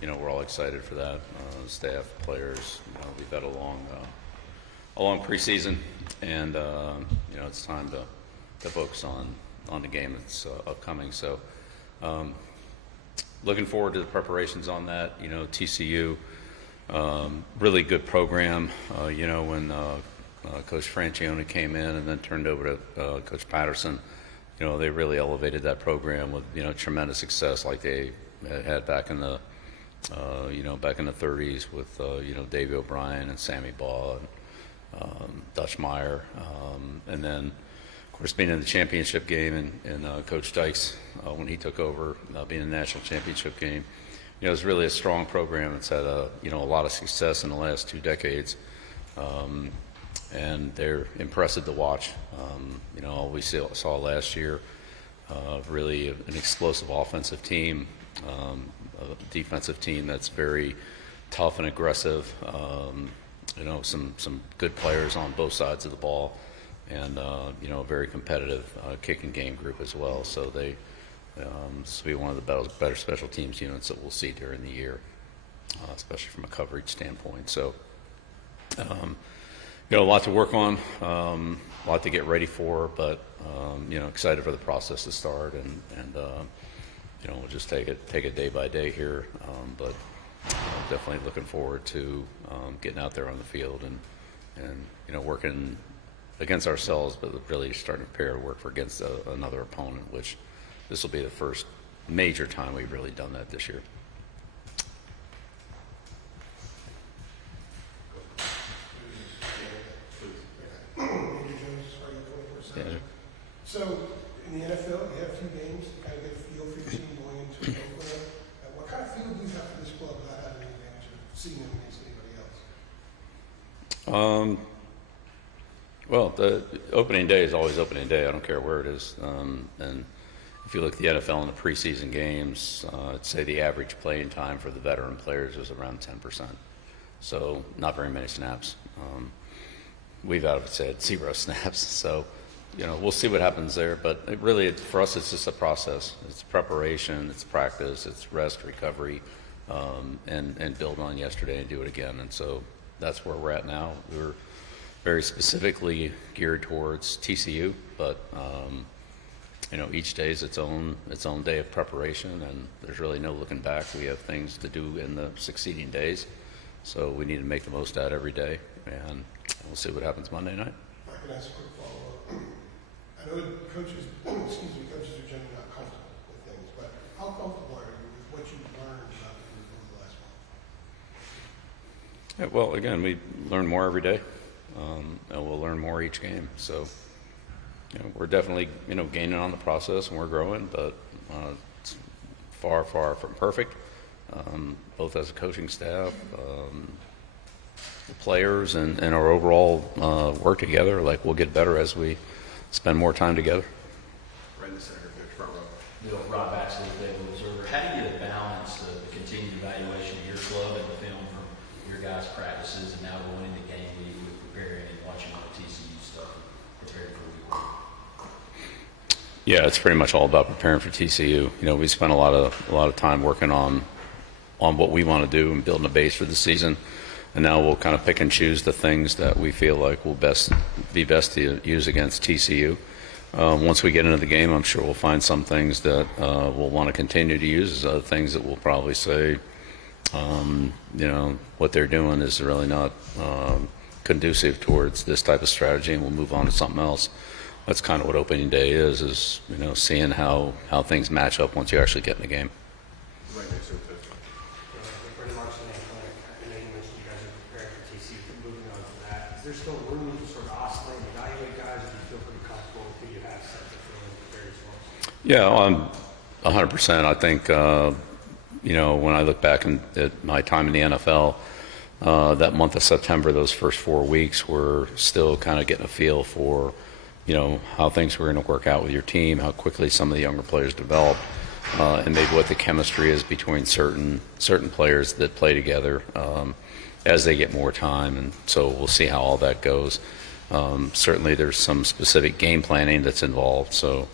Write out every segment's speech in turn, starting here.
we're all excited for that. Staff, players, we've had a long preseason, and it's time to focus on the game that's upcoming. So, looking forward to the preparations on that. TCU, really good program. When Coach Francione came in and then turned over to Coach Patterson, they really elevated that program with tremendous success like they had back in the 30s with Davey O'Brien and Sammy Baugh and Dutch Meyer, and then of course being in the championship game and Coach Dykes when he took over, being in the national championship game. It's really a strong program. It's had a lot of success in the last 2 decades, and they're impressive to watch. All we saw last year, really an explosive offensive team, a defensive team that's very tough and aggressive. Some good players on both sides of the ball, and a very competitive kicking game group as well. So this will be one of the better special teams units that we'll see during the year, especially from a coverage standpoint. So, a lot to work on, a lot to get ready for, but excited for the process to start, and we'll just take it day by day here. But definitely looking forward to getting out there on the field and working against ourselves, but really starting to prepare to work against another opponent, which this will be the first major time we've really done that this year. Yeah. So in the NFL, you have 2 games to kind of get a feel for your team going into Oakland. What kind of feel do you have for this club without having the advantage of seeing them against anybody else? Well, the opening day is always opening day. I don't care where it is. And if you look at the NFL in the preseason games, I'd say the average playing time for the veteran players is around 10%. So not very many snaps. We've obviously had 0 snaps. So, we'll see what happens there. But for us, it's just a process. It's preparation, it's practice, it's rest, recovery, and build on yesterday and do it again. And so that's where we're at now. We're very specifically geared towards TCU, but each day is its own day of preparation, and there's really no looking back. We have things to do in the succeeding days, so we need to make the most out every day, and we'll see what happens Monday night. I can ask a quick follow-up. I know that coaches are generally not comfortable with things, but how comfortable are you with what you've learned about the group over the last month? Yeah, well, again, we learn more every day, and we'll learn more each game. So, we're definitely, gaining on the process, and we're growing, but it's far, far from perfect, both as a coaching staff, the players, and our overall work together. Like, we'll get better as we spend more time together. Right in the center, front row. Bill, Rob Baxley, Favorite Observer. How do you balance the continued evaluation of your club and the film from your guys' practices and now going into game week with preparing and watching all the TCU stuff and preparing for week 1? Yeah, it's pretty much all about preparing for TCU. We spent a lot of time working on what we want to do and building a base for the season. And now we'll kind of pick and choose the things that we feel like will be best to use against TCU. Once we get into the game, I'm sure we'll find some things that we'll want to continue to use as other things that we'll probably say, what they're doing is really not conducive towards this type of strategy, and we'll move on to something else. That's kind of what opening day is seeing how things match up once you actually get in the game. Right next to it. Pretty much the name. I know you mentioned you guys are preparing for TCU. Moving on to that, is there still room to sort of oscillate and evaluate guys, or do you feel pretty comfortable with who you have set to fill in various roles? Yeah, I'm 100%. I think when I look back at my time in the NFL, that month of September, those first 4 weeks were still kind of getting a feel for how things were going to work out with your team, how quickly some of the younger players developed, and maybe what the chemistry is between certain players that play together as they get more time. And so we'll see how all that goes. Certainly there's some specific game planning that's involved. So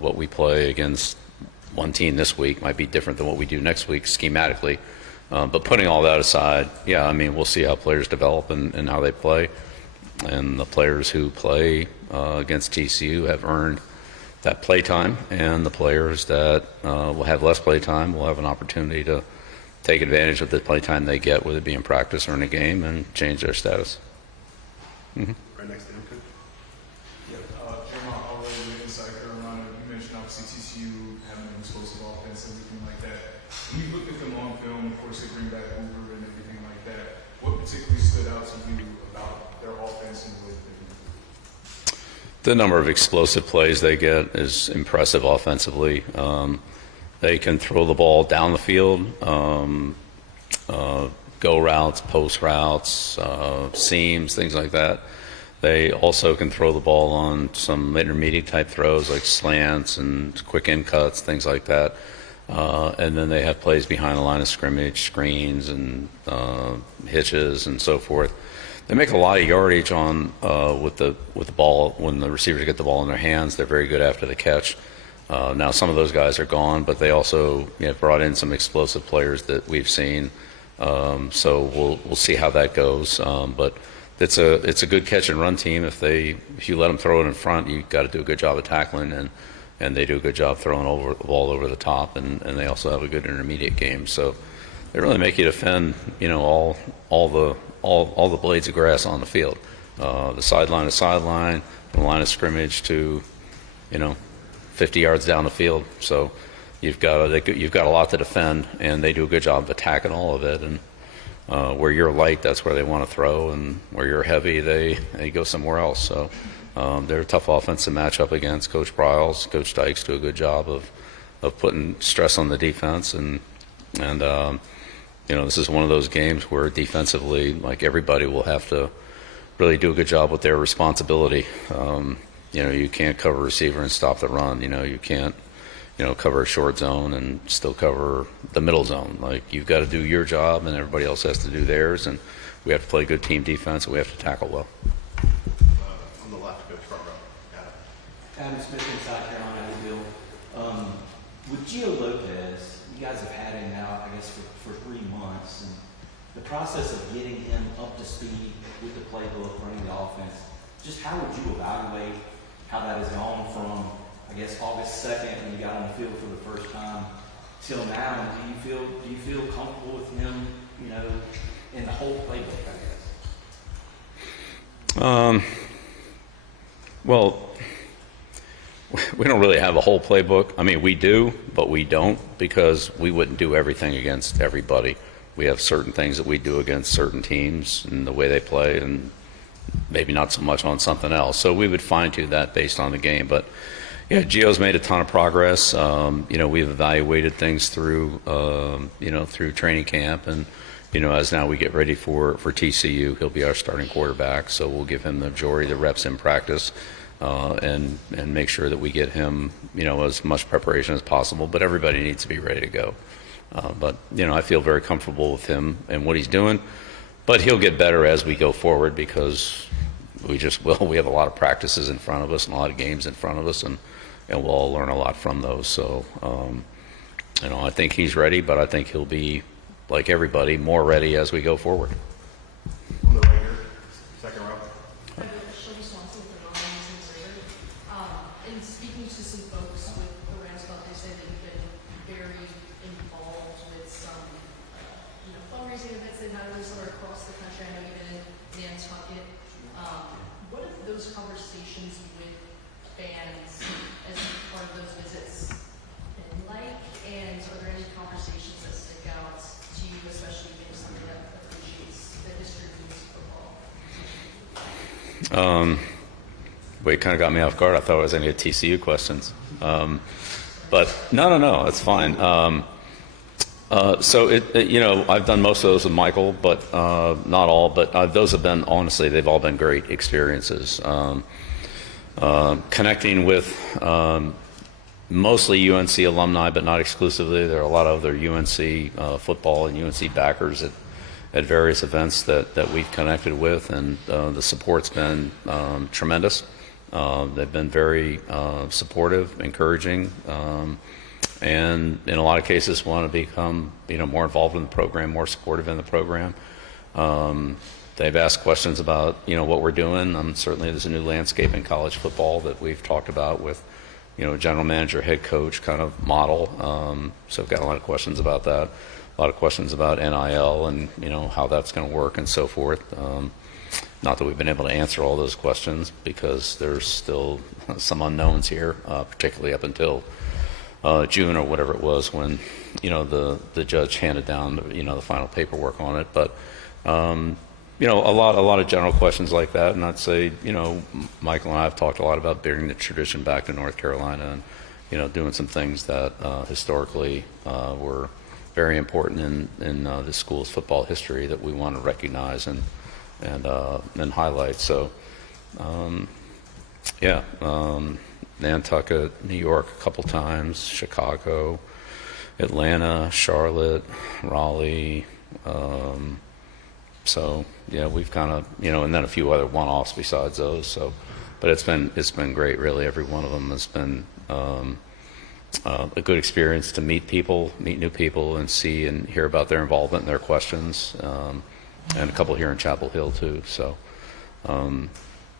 what we play against one team this week might be different than what we do next week schematically. But putting all that aside, yeah, I mean, we'll see how players develop and how they play. And the players who play against TCU have earned that play time, and the players that will have less play time will have an opportunity to take advantage of the play time they get, whether it be in practice or in a game, and change their status. Right next to him, coach. Jeremiah already with Inside Carolina. You mentioned obviously TCU having an explosive offense and everything like that. When you looked at them on film, of course they bring back Hoover and everything like that. What particularly stood out to you about their offense and the way that they do? The number of explosive plays they get is impressive offensively. They can throw the ball down the field, go routes, post routes, seams, things like that. They also can throw the ball on some intermediate type throws like slants and quick in cuts, things like that. And then they have plays behind the line of scrimmage, screens and hitches and so forth. They make a lot of yardage on with the ball when the receivers get the ball in their hands. They're very good after the catch. Now some of those guys are gone, but they also brought in some explosive players that we've seen. So we'll see how that goes. But it's a good catch and run team. If you let them throw it in front, you got to do a good job of tackling, and they do a good job throwing the ball over the top, and they also have a good intermediate game. So they really make you defend, all the blades of grass on the field, the sideline to sideline, from the line of scrimmage to, 50 yards down the field. So you've got a lot to defend, and they do a good job of attacking all of it. And where you're light, that's where they want to throw, and where you're heavy, they go somewhere else. So they're a tough offense to match up against. Coach Bryles, Coach Dykes do a good job of putting stress on the defense, and this is one of those games where defensively, like everybody, will have to really do a good job with their responsibility. You can't cover a receiver and stop the run. You can't, cover a short zone and still cover the middle zone. Like, you've got to do your job, and everybody else has to do theirs. And we have to play good team defense, and we have to tackle well. On the left, coach, front row. Adam Smith, Inside Carolina, Bill. With Gio Lopez, you guys have had him now, I guess, for 3 months. And the process of getting him up to speed with the playbook, running the offense, just how would you evaluate how that has gone from, I guess, August 2nd when you got on the field for the first time till now? And do you feel comfortable with him, in the whole playbook, I guess? Well, we don't really have a whole playbook. I mean, we do, but we don't, because we wouldn't do everything against everybody. We have certain things that we do against certain teams and the way they play, and maybe not so much on something else. So we would fine-tune that based on the game. But yeah, Gio's made a ton of progress. We've evaluated things through training camp, and as now we get ready for TCU, he'll be our starting quarterback. So we'll give him the majority of the reps in practice, and make sure that we get him, as much preparation as possible. But everybody needs to be ready to go. But I feel very comfortable with him and what he's doing. But he'll get better as we go forward, because we have a lot of practices in front of us and a lot of games in front of us, and we'll all learn a lot from those. So, I think he's ready, but I think he'll be, like everybody, more ready as we go forward. On the right here, second row. In speaking to some folks with the Rams Club, they say that you've been very involved with some, fundraising events they've had sort of across the country. I know you've been in Nantucket. What have those conversations with fans as part of those visits been like? And are there any conversations that stick out to you, especially being somebody that appreciates the history of youth football? Well, you kind of got me off guard. I thought I was going to get TCU questions. But no, it's fine. So I've done most of those with Michael, but not all. But those have been, honestly, they've all been great experiences. Connecting with mostly UNC alumni, but not exclusively. There are a lot of other UNC football and UNC backers at various events that we've connected with, and the support's been tremendous. They've been very supportive, encouraging. and in a lot of cases want to become, more involved in the program, more supportive in the program. They've asked questions about, what we're doing. Certainly there's a new landscape in college football that we've talked about with, general manager, head coach kind of model. So I've got a lot of questions about that, a lot of questions about NIL and, how that's going to work and so forth. Not that we've been able to answer all those questions because there's still some unknowns here, particularly up until June or whatever it was when, the judge handed down, the final paperwork on it. But, a lot of general questions like that. And I'd say, Michael and I have talked a lot about bringing the tradition back to North Carolina and, doing some things that historically were very important in the school's football history that we want to recognize and highlight. So, Nantucket, New York a couple times, Chicago, Atlanta, Charlotte, Raleigh. We've kind of, and then a few other one-offs besides those. So, but it's been great. Really, every one of them has been a good experience to meet new people, and see and hear about their involvement and their questions. And a couple here in Chapel Hill too. So, and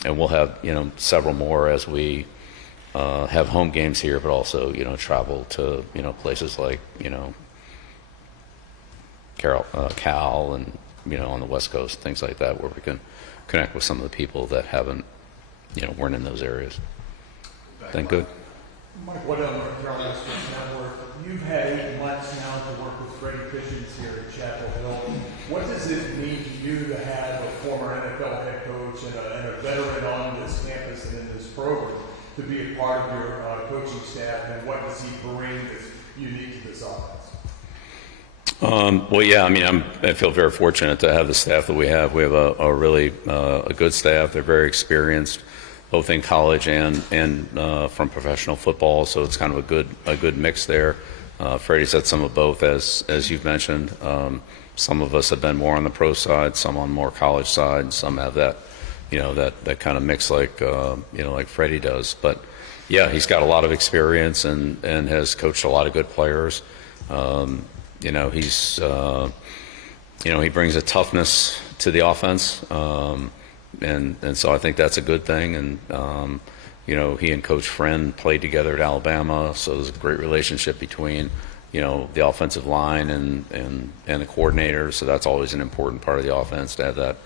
we'll have several more as we have home games here, but also travel to places like Cal and on the West Coast, things like that, where we can connect with some of the people that haven't weren't in those areas. Think good. Mike, what North Carolina Sports Network? You've had 8 months now to work with Freddie Kitchens here at Chapel Hill. What does it mean to you to have a former NFL head coach and a veteran on this campus and in this program to be a part of your coaching staff, and what does he bring that's unique to this offense? I feel very fortunate to have the staff that we have. We have a really a good staff. They're very experienced, both in college and from professional football. So it's kind of a good mix there. Freddie's had some of both, as you've mentioned. Some of us have been more on the pro side, some on more college side. Some have that, that kind of mix like Freddie does. But yeah, he's got a lot of experience and has coached a lot of good players. He's he brings a toughness to the offense, and so I think that's a good thing. And he and Coach Friend played together at Alabama, so there's a great relationship between the offensive line and the coordinator. So that's always an important part of the offense, to have that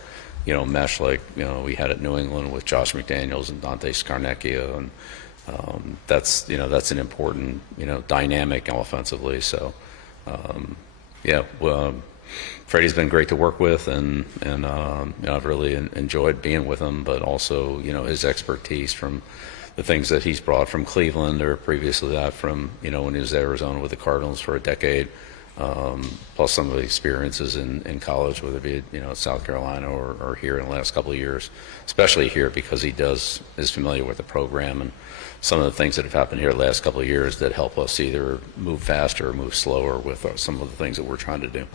mesh like we had at New England with Josh McDaniels and Dante Scarnecchia, and that's an important dynamic offensively. So. Freddie's been great to work with, and I've really enjoyed being with him. But also, his expertise from the things that he's brought from Cleveland, or previously that from when he was at Arizona with the Cardinals for a decade, plus some of the experiences in college, whether it be at South Carolina or here in the last couple of years, especially here because he is familiar with the program and some of the things that have happened here the last couple of years that help us either move faster or move slower with some of the things that we're trying to do.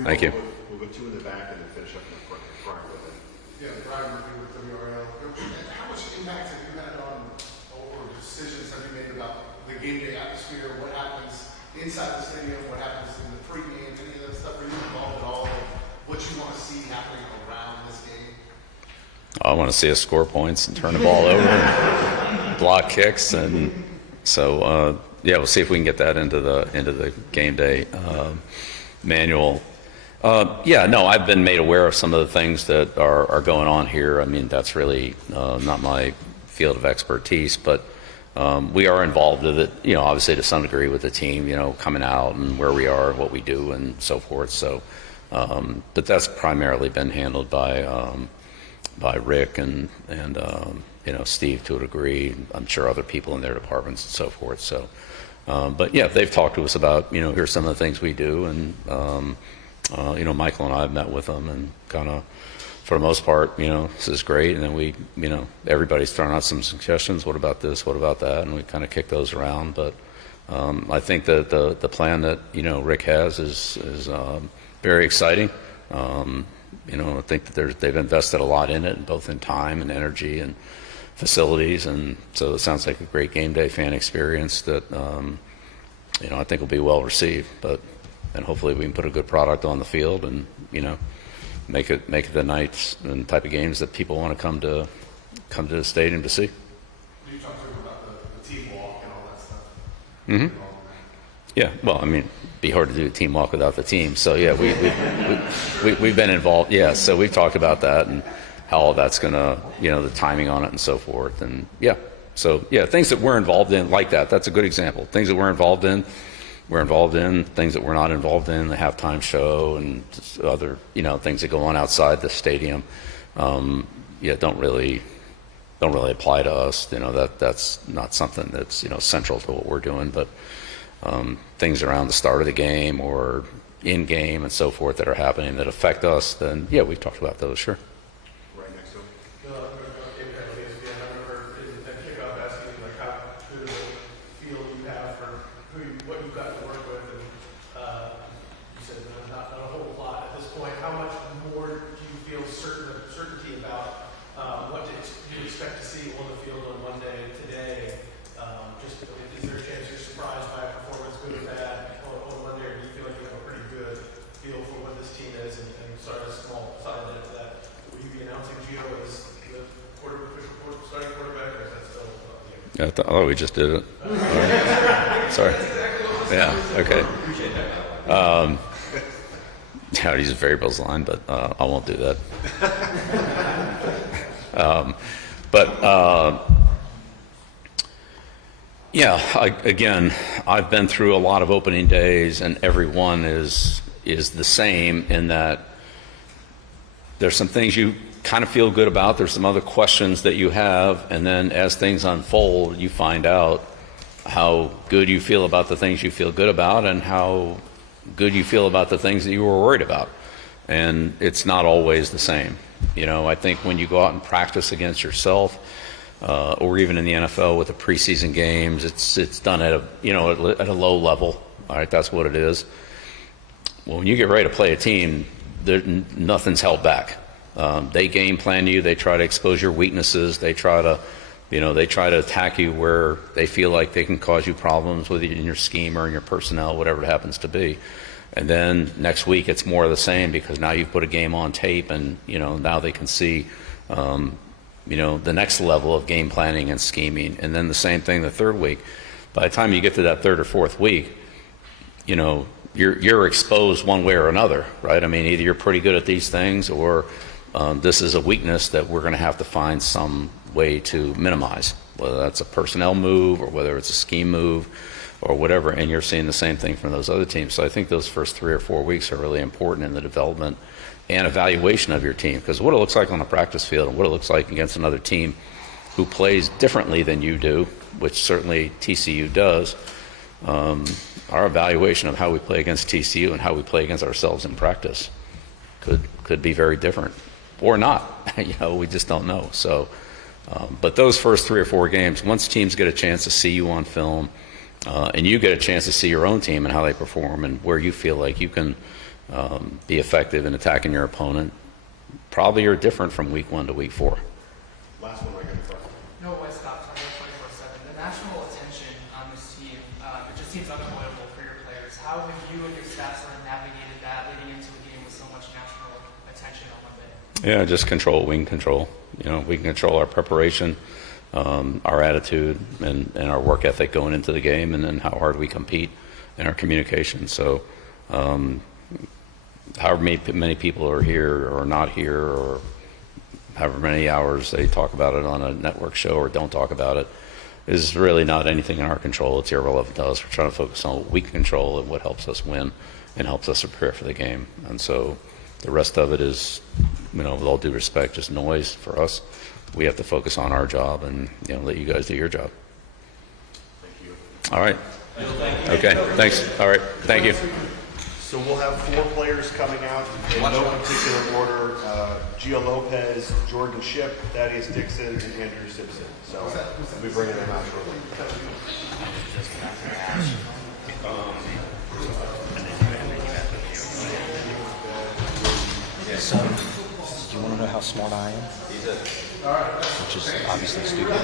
Thank you. We'll go 2 in the back and then finish up in the front. Brian, with it. Yeah, Brian Murphy with WRL. How much impact have you had on, or decisions have you made about the game day atmosphere? What happens inside the stadium? What happens in the pregame? Any of that stuff? Are you involved at all? What you want to see happening around this game? I want to see us score points and turn the ball over and block kicks, and so we'll see if we can get that into the game day manual. I've been made aware of some of the things that are going on here. I mean, that's really not my field of expertise, but we are involved with it, obviously to some degree with the team, coming out and where we are, what we do, and so forth. So, but that's primarily been handled by Rick and Steve to a degree. I'm sure other people in their departments and so forth. So, they've talked to us about here's some of the things we do, and Michael and I have met with them and kind of, for the most part, this is great. And then we, everybody's thrown out some suggestions. What about this? What about that? And we kind of kick those around. But I think that the plan that Rick has is very exciting. I think that they've invested a lot in it, both in time and energy and facilities, and so it sounds like a great game day fan experience that I think will be well received. And hopefully we can put a good product on the field and make it the nights and type of games that people want to come to the stadium to see. You talked to him about the team walk and all that stuff. Mm-hmm. Yeah, well, I mean, it'd be hard to do a team walk without the team. So yeah, we've been involved. Yeah, so we've talked about that and how all that's gonna, the timing on it and so forth. And yeah, so yeah, things that we're involved in like that. That's a good example. Things that we're involved in. Things that we're not involved in, the halftime show and just other, things that go on outside the stadium. Don't really apply to us. That's not something that's central to what we're doing. But things around the start of the game or in game and so forth that are happening that affect us, then yeah, we've talked about those. Sure. Right next to him. I remember in that kickoff asking like how good of a feel you have for what you've got to work with, and you said not a whole lot at this point. How much more do you feel certainty about what you expect to see on the field on Monday today? Is there a chance you're surprised by a performance, good or bad, on Monday, or do you feel like you have a pretty good feel for what this team is? And sorry, a small side note to that. Will you be announcing Gio as the starting quarterback, or is that still up to you? I thought we just did it. Sorry. Yeah. Okay. Yeah, he's a variables line, but I won't do that. Again, I've been through a lot of opening days, and every one is the same in that there's some things you kind of feel good about. There's some other questions that you have, and then as things unfold, you find out how good you feel about the things you feel good about and how good you feel about the things that you were worried about. And it's not always the same. I think when you go out and practice against yourself, or even in the NFL with the preseason games, it's done at a low level. All right, that's what it is. Well, when you get ready to play a team, nothing's held back. They game plan you. They try to expose your weaknesses. They try to attack you where they feel like they can cause you problems with in your scheme or in your personnel, whatever it happens to be. And then next week it's more of the same because now you've put a game on tape, and now they can see the next level of game planning and scheming. And then the same thing the third week. By the time you get to that third or fourth week, you're exposed one way or another, right? I mean, either you're pretty good at these things, or this is a weakness that we're going to have to find some way to minimize, whether that's a personnel move or whether it's a scheme move or whatever. And you're seeing the same thing from those other teams. So I think those first 3 or 4 weeks are really important in the development and evaluation of your team, because what it looks like on the practice field and what it looks like against another team who plays differently than you do, which certainly TCU does, our evaluation of how we play against TCU and how we play against ourselves in practice could be very different, or not. We just don't know. So, but those first 3 or 4 games, once teams get a chance to see you on film, and you get a chance to see your own team and how they perform and where you feel like you can be effective in attacking your opponent, probably are different from week 1 to week 4. Last one right here in front. No way stops on 24/7. The national attention on this team, it just seems unavoidable for your players. How have you and your staff sort of navigated that leading into a game with so much national attention on Monday? Yeah, just control what we can control. We can control our preparation, our attitude, and our work ethic going into the game, and then how hard we compete in our communication. So however many people are here or not here, or however many hours they talk about it on a network show or don't talk about it, is really not anything in our control. It's irrelevant to us. We're trying to focus on what we can control and what helps us win and helps us prepare for the game. And so the rest of it is, with all due respect, just noise for us. We have to focus on our job and let you guys do your job. Thank you. All right. Okay. Thanks. All right. Thank you. So we'll have 4 players coming out in no particular order. Gio Lopez, Jordan Shipp, Thaddeus Dixon, and Andrew Simpson. So we'll be bringing them out shortly. So, do you want to know how smart I am? Which is obviously stupid.